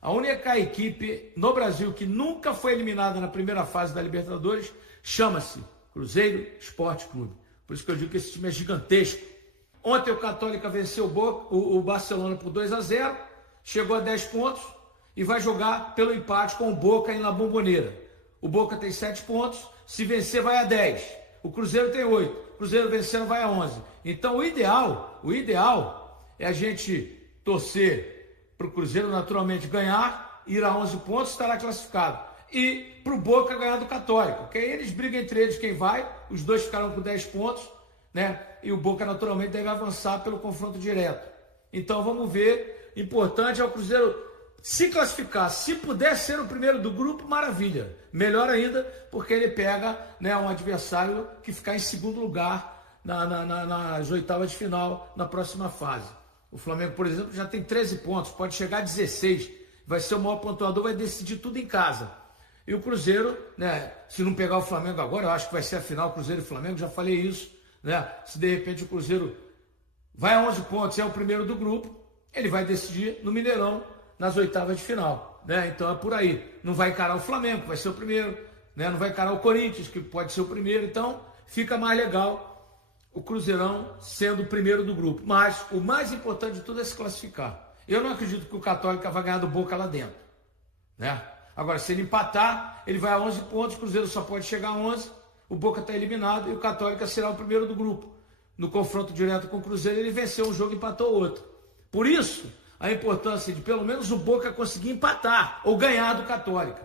A única equipe no Brasil que nunca foi eliminada na primeira fase da Libertadores chama-se Cruzeiro Esporte Clube. Por isso que eu digo que esse time é gigantesco. Ontem o Católica venceu o Barcelona por 2-0, chegou a 10 pontos e vai jogar pelo empate com o Boca em La Bombonera. O Boca tem 7 pontos, se vencer vai a 10. O Cruzeiro tem 8. O Cruzeiro vencendo vai a 11. Então o ideal é a gente torcer para o Cruzeiro naturalmente ganhar, ir a 11 pontos, estará classificado. E para o Boca ganhar do Católica, que aí eles brigam entre eles quem vai, os dois ficarão com 10 pontos, né? E o Boca naturalmente deve avançar pelo confronto direto. Então vamos ver, importante é o Cruzeiro se classificar, se puder ser o primeiro do grupo, maravilha, melhor ainda, porque ele pega, né, um adversário que ficar em segundo lugar nas oitavas de final, na próxima fase. O Flamengo, por exemplo, já tem 13 pontos, pode chegar a 16, vai ser o maior pontuador, vai decidir tudo em casa. E o Cruzeiro, né, se não pegar o Flamengo agora, eu acho que vai ser a final Cruzeiro e Flamengo, já falei isso, né? Se de repente o Cruzeiro vai a 11 pontos, é o primeiro do grupo, ele vai decidir no Mineirão, nas oitavas de final, né? Então é por aí. Não vai encarar o Flamengo, que vai ser o primeiro, né? Não vai encarar o Corinthians, que pode ser o primeiro. Então fica mais legal o Cruzeirão sendo o primeiro do grupo. Mas o mais importante de tudo é se classificar. Eu não acredito que o Católica vai ganhar do Boca lá dentro, né? Agora, se ele empatar, ele vai a 11 pontos, o Cruzeiro só pode chegar a 11, o Boca está eliminado e o Católica será o primeiro do grupo. No confronto direto com o Cruzeiro, ele venceu um jogo e empatou o outro. Por isso, a importância de pelo menos o Boca conseguir empatar ou ganhar do Católica,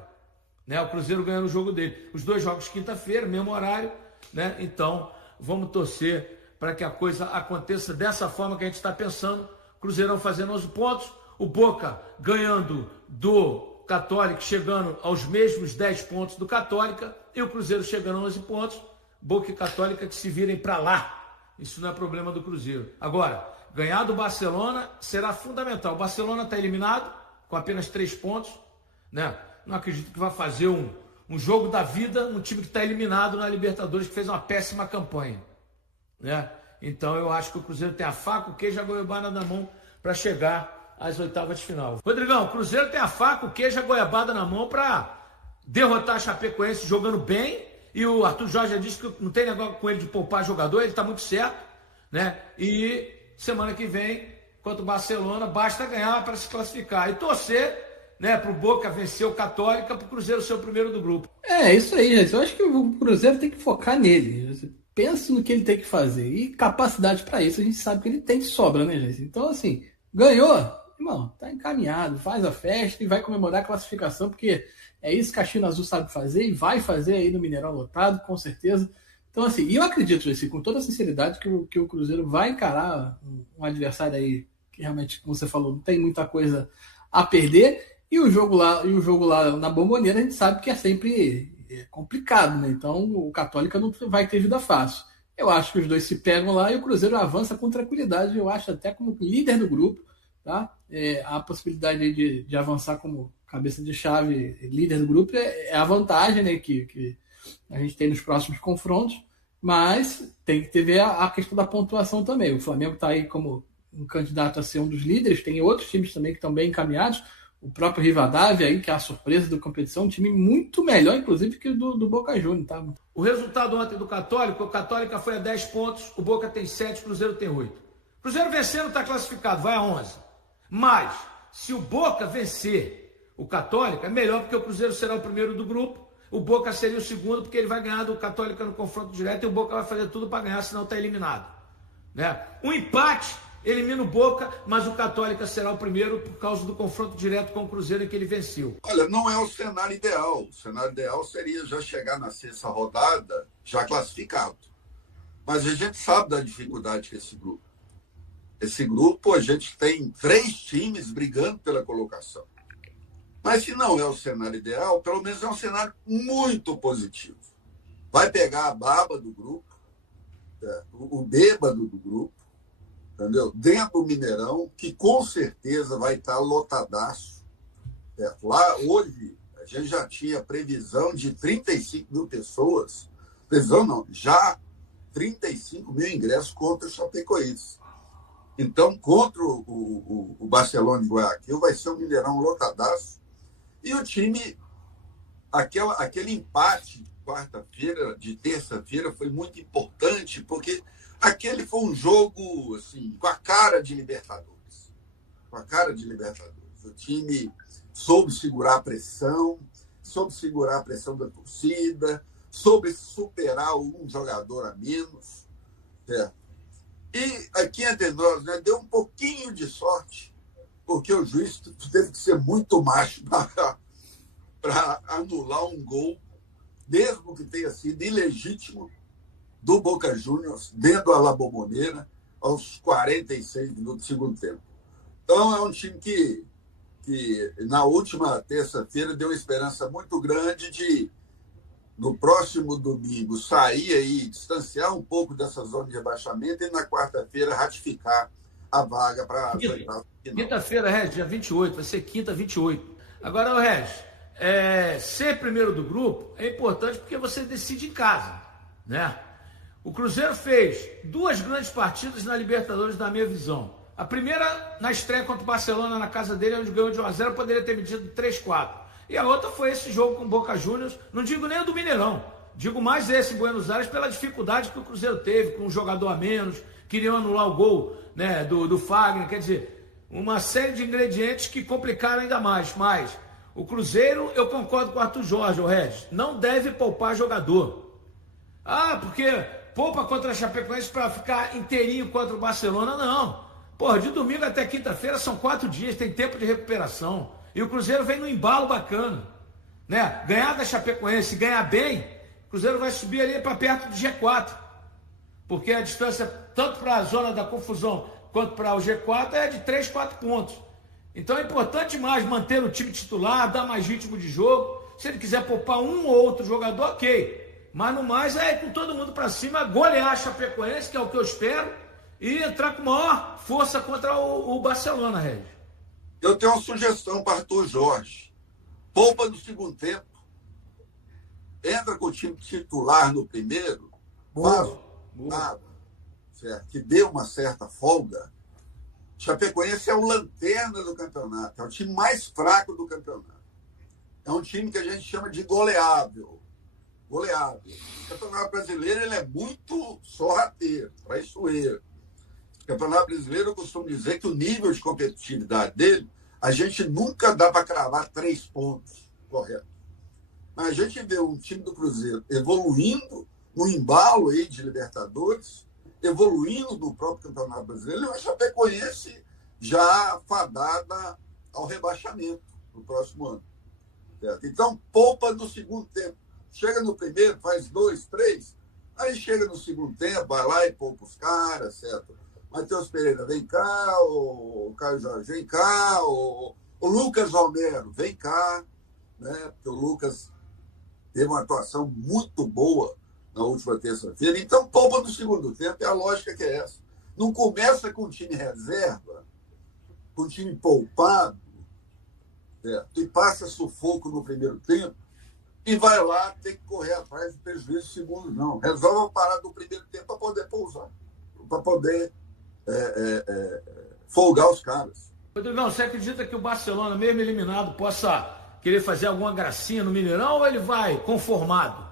né? O Cruzeiro ganhando o jogo dele. Os dois jogos quinta-feira, mesmo horário, né? Então, vamos torcer para que a coisa aconteça dessa forma que a gente está pensando. Cruzeirão fazendo 11 pontos, o Boca ganhando do Católica, chegando aos mesmos 10 pontos do Católica, e o Cruzeiro chegando a 11 pontos, Boca e Católica que se virem para lá. Isso não é problema do Cruzeiro. Agora, ganhar do Barcelona será fundamental. O Barcelona está eliminado com apenas 3 pontos, né? Não acredito que vai fazer um jogo da vida, um time que está eliminado na Libertadores, que fez uma péssima campanha, né? Então eu acho que o Cruzeiro tem a faca, o queijo e a goiabada na mão para chegar às oitavas de final. Rodrigão, o Cruzeiro tem a faca, o queijo e a goiabada na mão para derrotar a Chapecoense jogando bem. E o Arthur Jorge já disse que não tem negócio com ele de poupar jogador, ele está muito certo, né? E semana que vem, contra o Barcelona, basta ganhar para se classificar. E torcer, né, para o Boca vencer o Católica, para o Cruzeiro ser o primeiro do grupo. É isso aí, gente. Eu acho que o Cruzeiro tem que focar nele. Pensa no que ele tem que fazer. E capacidade para isso a gente sabe que ele tem de sobra, né, gente? Então, assim, ganhou, irmão, tá encaminhado. Faz a festa e vai comemorar a classificação, porque é isso que a China Azul sabe fazer e vai fazer aí no Mineirão lotado, com certeza. Então, assim, e eu acredito, assim, com toda sinceridade, que o Cruzeiro vai encarar um adversário aí que realmente, como você falou, não tem muita coisa a perder. E o jogo lá na Bombonera, a gente sabe que é sempre complicado, né? Então, o Católica não vai ter vida fácil. Eu acho que os dois se pegam lá e o Cruzeiro avança com tranquilidade. Eu acho até como líder do grupo, tá? A possibilidade aí de avançar como cabeça de chave, líder do grupo, é a vantagem, né, que a gente tem nos próximos confrontos, mas tem que ver a questão da pontuação também. O Flamengo está aí como um candidato a ser um dos líderes, tem outros times também que estão bem encaminhados, o próprio Rivadavia aí, que é a surpresa da competição, um time muito melhor, inclusive, que o do Boca Juniors, tá? O resultado ontem do Católica, o Católica foi a 10 pontos, o Boca tem 7, o Cruzeiro tem 8. O Cruzeiro vencendo está classificado, vai a 11. Mas, se o Boca vencer o Católica, é melhor porque o Cruzeiro será o primeiro do grupo, o Boca seria o segundo porque ele vai ganhar do Católica no confronto direto e o Boca vai fazer tudo para ganhar, senão está eliminado, né? Um empate elimina o Boca, mas o Católica será o primeiro por causa do confronto direto com o Cruzeiro em que ele venceu. Olha, não é o cenário ideal. O cenário ideal seria já chegar na sexta rodada já classificado. Mas a gente sabe da dificuldade que esse grupo. Esse grupo, a gente tem 3 times brigando pela colocação. Mas se não é o cenário ideal, pelo menos é um cenário muito positivo. Vai pegar a baba do grupo, o bêbado do grupo, entendeu? Dentro do Mineirão, que com certeza vai estar lotadaço. Lá, hoje, a gente já tinha previsão de 35 mil pessoas. Previsão não, já 35 mil ingressos contra o Chapecoense. Então, contra o Barcelona de Guayaquil, vai ser um Mineirão lotadaço. E o time, aquele empate de terça-feira, foi muito importante, porque aquele foi um jogo assim, com a cara de Libertadores. Com a cara de Libertadores. O time soube segurar a pressão, soube segurar a pressão da torcida, soube superar um jogador a menos. Certo? E aqui entre nós, né, deu um pouquinho de sorte, porque o juiz teve que ser muito macho para anular um gol, mesmo que tenha sido ilegítimo, do Boca Juniors, dentro da La Bombonera, aos 46 minutos do segundo tempo. Então, é um time que na última terça-feira deu uma esperança muito grande de, no próximo domingo, sair aí, distanciar um pouco dessa zona de rebaixamento e na quarta-feira ratificar a vaga para a final. Quinta-feira, Regis, dia 28, vai ser quinta, 28. Agora, Regis, ser primeiro do grupo é importante porque você decide em casa, né? O Cruzeiro fez 2 grandes partidas na Libertadores, na minha visão. A primeira, na estreia contra o Barcelona, na casa dele, onde ganhou de 1-0, poderia ter medido 3-4. E a outra foi esse jogo com o Boca Juniors, não digo nem o do Mineirão, digo mais esse em Buenos Aires pela dificuldade que o Cruzeiro teve, com um jogador a menos, queriam anular o gol, né, do Fagner, quer dizer, uma série de ingredientes que complicaram ainda mais. Mas o Cruzeiro, eu concordo com o Arthur Jorge, o Regis, não deve poupar jogador. Porque poupa contra a Chapecoense para ficar inteirinho contra o Barcelona, não. Porra, de domingo até quinta-feira são 4 dias, tem tempo de recuperação. E o Cruzeiro vem no embalo bacana, né? Ganhar da Chapecoense, ganhar bem, o Cruzeiro vai subir ali para perto do G4. Porque a distância, tanto para a zona da confusão quanto para o G4, é de 3, 4 pontos. Então é importante mais manter o time titular, dar mais ritmo de jogo. Se ele quiser poupar um ou outro jogador, ok. Mas no mais é com todo mundo para cima, golear a Chapecoense, que é o que eu espero, e entrar com maior força contra o Barcelona, Regis. Eu tenho uma sugestão para Arthur Jorge. Poupa no segundo tempo. Entra com o time titular no primeiro. Faz nada. Certo? Que dê uma certa folga. Chapecoense é o lanterna do campeonato. É o time mais fraco do campeonato. É um time que a gente chama de goleável. Goleável. O campeonato brasileiro ele é muito sorrateiro, traiçoeiro. O campeonato brasileiro, eu costumo dizer que o nível de competitividade dele, a gente nunca dá para cravar 3 pontos, correto? Mas a gente vê um time do Cruzeiro evoluindo no embalo aí de Libertadores, evoluindo no próprio campeonato brasileiro, e a Chapecoense já fadada ao rebaixamento no próximo ano. Certo? Então, poupa no segundo tempo. Chega no primeiro, faz 2, 3, aí chega no segundo tempo, vai lá e poupa os caras, certo? Matheus Pereira, vem cá, o Caio Jorge, vem cá, o Lucas Romero, vem cá, né? Porque o Lucas teve uma atuação muito boa na última terça-feira. Então, poupa no segundo tempo, é a lógica que é essa. Não começa com o time reserva, com o time poupado, certo? E passa sufoco no primeiro tempo, e vai lá ter que correr atrás do prejuízo segundo, não. Resolve a parada do primeiro tempo para poder pousar, para poder folgar os caras. Rodrigão, você acredita que o Barcelona, mesmo eliminado, possa querer fazer alguma gracinha no Mineirão ou ele vai conformado?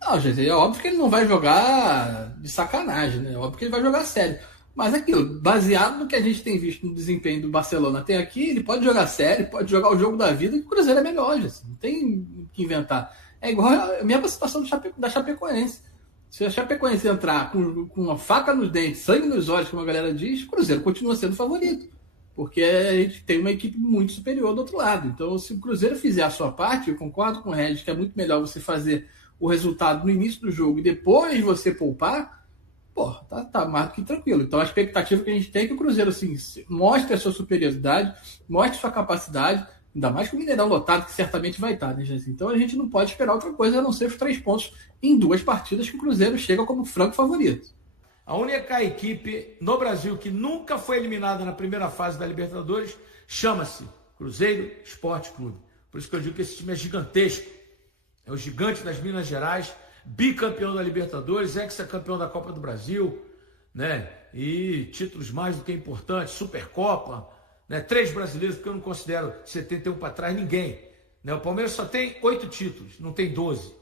Não, gente, é óbvio que ele não vai jogar de sacanagem, né? É óbvio que ele vai jogar sério. Mas aquilo, baseado no que a gente tem visto no desempenho do Barcelona até aqui, ele pode jogar sério, pode jogar o jogo da vida, que o Cruzeiro é melhor, gente. Não tem o que inventar. É igual a mesma situação da Chapecoense. Se a Chapecoense entrar com uma faca nos dentes, sangue nos olhos, como a galera diz, o Cruzeiro continua sendo favorito. Porque a gente tem uma equipe muito superior do outro lado. Então, se o Cruzeiro fizer a sua parte, eu concordo com o Regis que é muito melhor você fazer o resultado no início do jogo e depois você poupar, tá mais do que tranquilo. Então, a expectativa que a gente tem é que o Cruzeiro assim, mostre a sua superioridade, mostre a sua capacidade, ainda mais com o Mineirão lotado, que certamente vai estar, né, gente? Então, a gente não pode esperar outra coisa a não ser os 3 pontos em 2 partidas que o Cruzeiro chega como franco favorito. A única equipe no Brasil que nunca foi eliminada na primeira fase da Libertadores chama-se Cruzeiro Esporte Clube. Por isso que eu digo que esse time é gigantesco. É o gigante das Minas Gerais, bicampeão da Libertadores, ex-campeão da Copa do Brasil, né? E títulos mais do que importantes, Supercopa, né? 3 brasileiros, porque eu não considero 71 para trás ninguém, né? O Palmeiras só tem 8 títulos, não tem 12,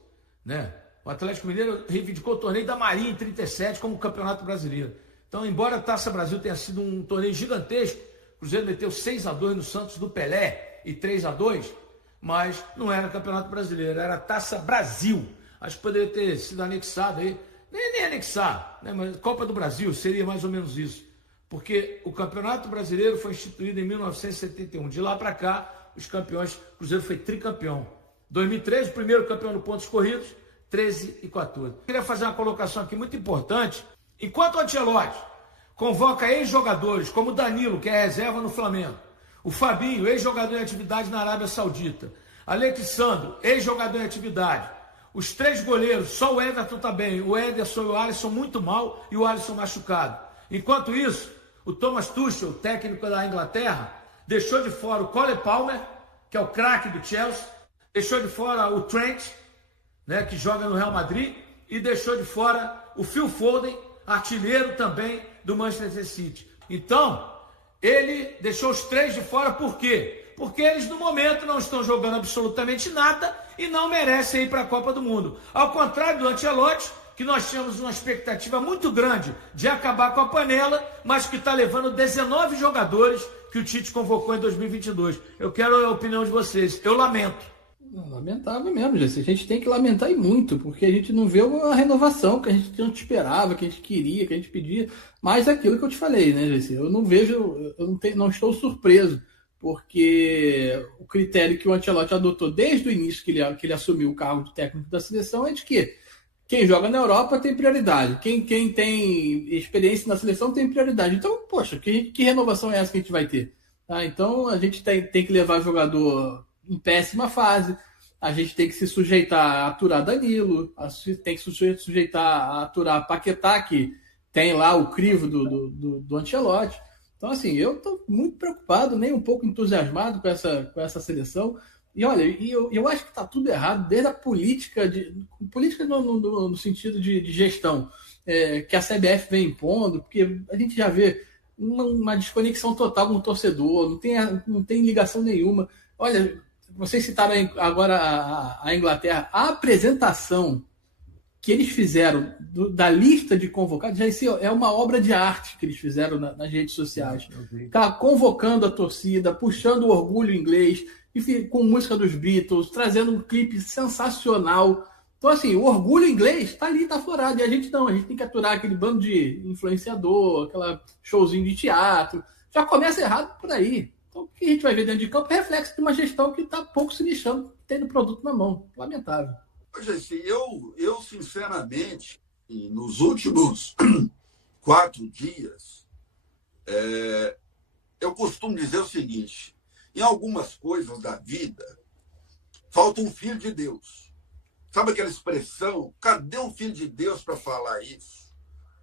né? O Atlético Mineiro reivindicou o torneio da Marinha em 37 como campeonato brasileiro. Então, embora a Taça Brasil tenha sido um torneio gigantesco, o Cruzeiro meteu 6-2 no Santos do Pelé e 3-2, mas não era campeonato brasileiro, era Taça Brasil. Acho que poderia ter sido anexado aí, nem anexar, né? Mas Copa do Brasil seria mais ou menos isso. Porque o Campeonato Brasileiro foi instituído em 1971. De lá para cá, os campeões, o Cruzeiro foi tricampeão. 2013, o primeiro campeão no pontos corridos, 13 e 14. Queria fazer uma colocação aqui muito importante. Enquanto o Ancelotti convoca ex-jogadores como o Danilo, que é reserva no Flamengo, o Fabinho, ex-jogador em atividade na Arábia Saudita, Alexandro, ex-jogador em atividade, os 3 goleiros, só o Everton está bem, o Ederson e o Alisson muito mal e o Alisson machucado. Enquanto isso, o Thomas Tuchel, técnico da Inglaterra, deixou de fora o Cole Palmer, que é o craque do Chelsea, deixou de fora o Trent, né, que joga no Real Madrid, e deixou de fora o Phil Foden, artilheiro também do Manchester City. Então, ele deixou os 3 de fora, por quê? Porque eles no momento não estão jogando absolutamente nada e não merecem ir para a Copa do Mundo. Ao contrário do Ancelotti, que nós tínhamos uma expectativa muito grande de acabar com a panela, mas que está levando 19 jogadores que o Tite convocou em 2022. Eu quero a opinião de vocês. Eu lamento. Lamentável mesmo, gente. A gente tem que lamentar e muito, porque a gente não vê uma renovação que a gente não esperava, que a gente queria, que a gente pedia. Mas é aquilo que eu te falei, né, Jesse? Eu não vejo, eu não estou surpreso, porque o critério que o Ancelotti adotou desde o início que ele assumiu o cargo de técnico da seleção é de que quem joga na Europa tem prioridade, quem tem experiência na seleção tem prioridade. Então, poxa, que renovação é essa que a gente vai ter? Tá? Então, a gente tem que levar jogador em péssima fase, a gente tem que se sujeitar a aturar Danilo, tem que se sujeitar a aturar Paquetá, que tem lá o crivo do Ancelotti. Então, assim, eu estou muito preocupado, nem um pouco entusiasmado com essa seleção. E olha, eu acho que está tudo errado, desde a política no sentido de gestão, que a CBF vem impondo, porque a gente já vê uma desconexão total com o torcedor, não tem ligação nenhuma. Olha, vocês citaram agora a Inglaterra, a apresentação que eles fizeram da lista de convocados, já é uma obra de arte que eles fizeram nas redes sociais. Tá convocando a torcida, puxando o orgulho inglês, com música dos Beatles, trazendo um clipe sensacional. Então, assim, o orgulho inglês tá ali, tá aflorado. E a gente tem que aturar aquele bando de influenciador, aquela showzinho de teatro. Já começa errado por aí. Então, o que a gente vai ver dentro de campo é reflexo de uma gestão que está pouco se lixando, tendo o produto na mão. Lamentável. Gente, eu sinceramente, nos últimos 4 dias, eu costumo dizer o seguinte: em algumas coisas da vida, falta um filho de Deus. Sabe aquela expressão? Cadê um filho de Deus para falar isso?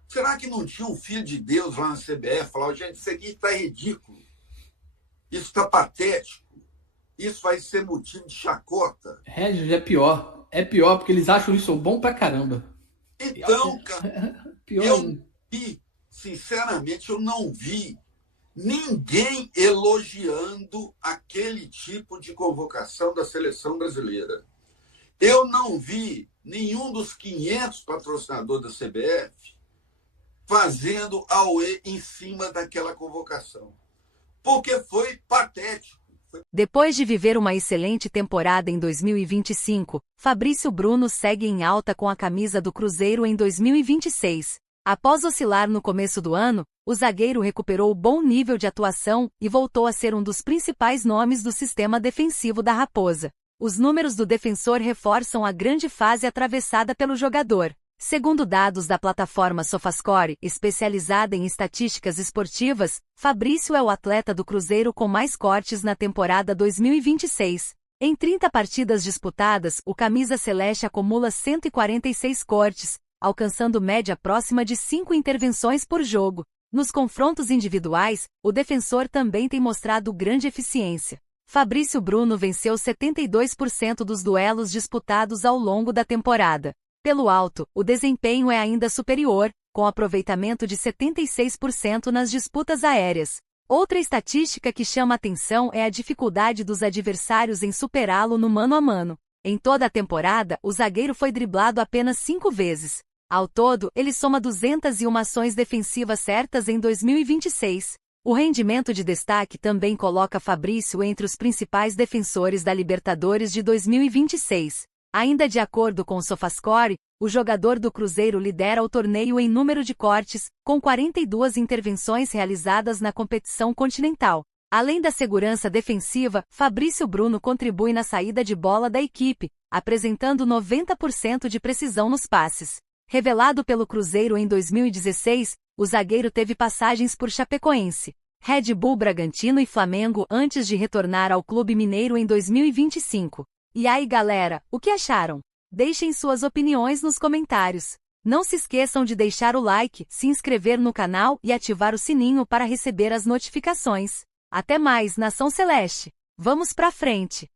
Será que não tinha um filho de Deus lá na CBF? Falar, gente, isso aqui está ridículo. Isso está patético. Isso vai ser motivo de chacota. Regis, é pior. É pior, porque eles acham isso bom pra caramba. Então, cara, sinceramente, eu não vi ninguém elogiando aquele tipo de convocação da seleção brasileira. Eu não vi nenhum dos 500 patrocinadores da CBF fazendo auê em cima daquela convocação. Porque foi patético. Depois de viver uma excelente temporada em 2025, Fabrício Bruno segue em alta com a camisa do Cruzeiro em 2026. Após oscilar no começo do ano, o zagueiro recuperou bom nível de atuação e voltou a ser um dos principais nomes do sistema defensivo da Raposa. Os números do defensor reforçam a grande fase atravessada pelo jogador. Segundo dados da plataforma SofaScore, especializada em estatísticas esportivas, Fabrício é o atleta do Cruzeiro com mais cortes na temporada 2026. Em 30 partidas disputadas, o camisa celeste acumula 146 cortes, alcançando média próxima de 5 intervenções por jogo. Nos confrontos individuais, o defensor também tem mostrado grande eficiência. Fabrício Bruno venceu 72% dos duelos disputados ao longo da temporada. Pelo alto, o desempenho é ainda superior, com aproveitamento de 76% nas disputas aéreas. Outra estatística que chama atenção é a dificuldade dos adversários em superá-lo no mano a mano. Em toda a temporada, o zagueiro foi driblado apenas 5 vezes. Ao todo, ele soma 201 ações defensivas certas em 2026. O rendimento de destaque também coloca Fabrício entre os principais defensores da Libertadores de 2026. Ainda de acordo com o SofaScore, o jogador do Cruzeiro lidera o torneio em número de cortes, com 42 intervenções realizadas na competição continental. Além da segurança defensiva, Fabrício Bruno contribui na saída de bola da equipe, apresentando 90% de precisão nos passes. Revelado pelo Cruzeiro em 2016, o zagueiro teve passagens por Chapecoense, Red Bull Bragantino e Flamengo antes de retornar ao Clube Mineiro em 2025. E aí, galera, o que acharam? Deixem suas opiniões nos comentários. Não se esqueçam de deixar o like, se inscrever no canal e ativar o sininho para receber as notificações. Até mais, Nação Celeste! Vamos pra frente!